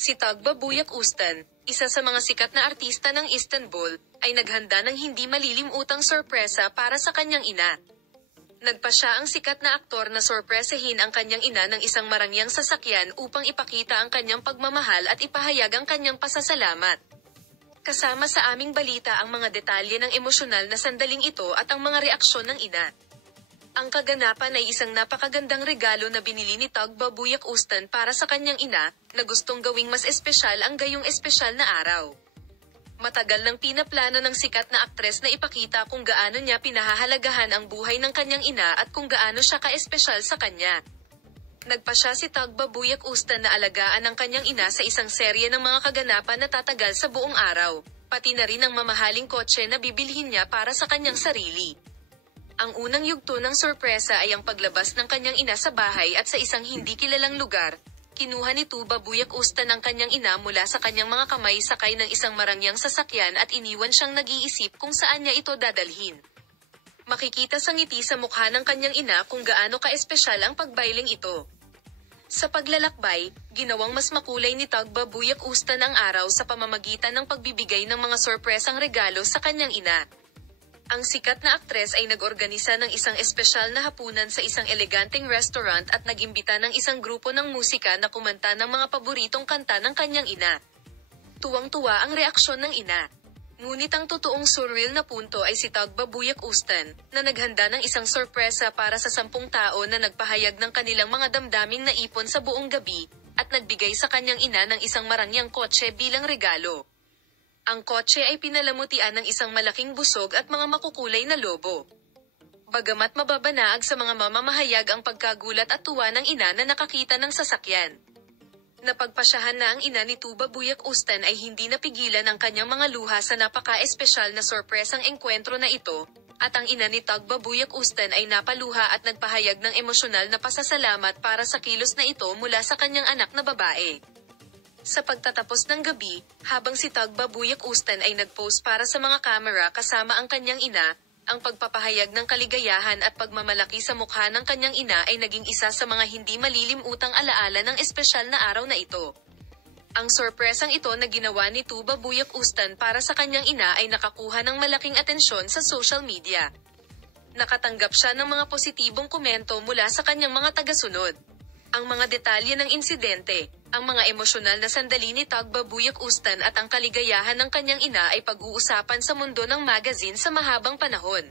Si Tugba Buyak Ustan, isa sa mga sikat na artista ng Istanbul, ay naghanda ng hindi malilimutang sorpresa para sa kanyang ina. Nagpa siya ang sikat na aktor na sorpresahin ang kanyang ina ng isang marangyang sasakyan upang ipakita ang kanyang pagmamahal at ipahayag ang kanyang pasasalamat. Kasama sa aming balita ang mga detalye ng emosyonal na sandaling ito at ang mga reaksyon ng ina. Ang kaganapan ay isang napakagandang regalo na binili ni Tugba Buyak Ustan para sa kanyang ina, na gustong gawing mas espesyal ang gayong espesyal na araw. Matagal nang pinaplano ng sikat na aktres na ipakita kung gaano niya pinahahalagahan ang buhay ng kanyang ina at kung gaano siya ka-espesyal sa kanya. Nagpa siya si Tugba Buyak Ustan na alagaan ang kanyang ina sa isang serye ng mga kaganapan na tatagal sa buong araw, pati na rin ang mamahaling kotse na bibilhin niya para sa kanyang sarili. Ang unang yugto ng sorpresa ay ang paglabas ng kanyang ina sa bahay at sa isang hindi kilalang lugar. Kinuha ni Tugba Buyak Ustan ang kanyang ina mula sa kanyang mga kamay sakay ng isang marangyang sasakyan at iniwan siyang nag-iisip kung saan niya ito dadalhin. Makikita sa ngiti sa mukha ng kanyang ina kung gaano ka-espesyal ang pagbailing ito. Sa paglalakbay, ginawang mas makulay ni Tugba Buyak Ustan ang araw sa pamamagitan ng pagbibigay ng mga sorpresang regalo sa kanyang ina. Ang sikat na aktres ay nag-organisa ng isang espesyal na hapunan sa isang eleganteng restaurant at nag-imbita ng isang grupo ng musika na kumanta ng mga paboritong kanta ng kanyang ina. Tuwang-tuwa ang reaksyon ng ina. Ngunit ang totoong surreal na punto ay si Tugba Buyak Ustan, na naghanda ng isang sorpresa para sa 10 tao na nagpahayag ng kanilang mga damdaming naipon sa buong gabi, at nagbigay sa kanyang ina ng isang marangyang kotse bilang regalo. Ang kotse ay pinalamutian ng isang malaking busog at mga makukulay na lobo. Bagamat mababanaag sa mga mamamahayag ang pagkagulat at tuwa ng ina na nakakita ng sasakyan. Napagpasyahan na ang ina ni Tugba Buyak Ustan ay hindi napigilan ang kanyang mga luha sa napaka-espesyal na sorpresang engkwentro na ito, at ang ina ni Tugba Buyak Ustan ay napaluha at nagpahayag ng emosyonal na pasasalamat para sa kilos na ito mula sa kanyang anak na babae. Sa pagtatapos ng gabi, habang si Tugba Buyak Ustan ay nag-pose para sa mga kamera kasama ang kanyang ina, ang pagpapahayag ng kaligayahan at pagmamalaki sa mukha ng kanyang ina ay naging isa sa mga hindi malilimutang alaala ng espesyal na araw na ito. Ang sorpresang ito na ginawa ni Tugba Buyak Ustan para sa kanyang ina ay nakakuha ng malaking atensyon sa social media. Nakatanggap siya ng mga positibong komento mula sa kanyang mga tagasunod. Ang mga detalye ng insidente, ang mga emosyonal na sandali ni Tugba Buyak Ustan at ang kaligayahan ng kanyang ina ay pag-uusapan sa mundo ng magazine sa mahabang panahon.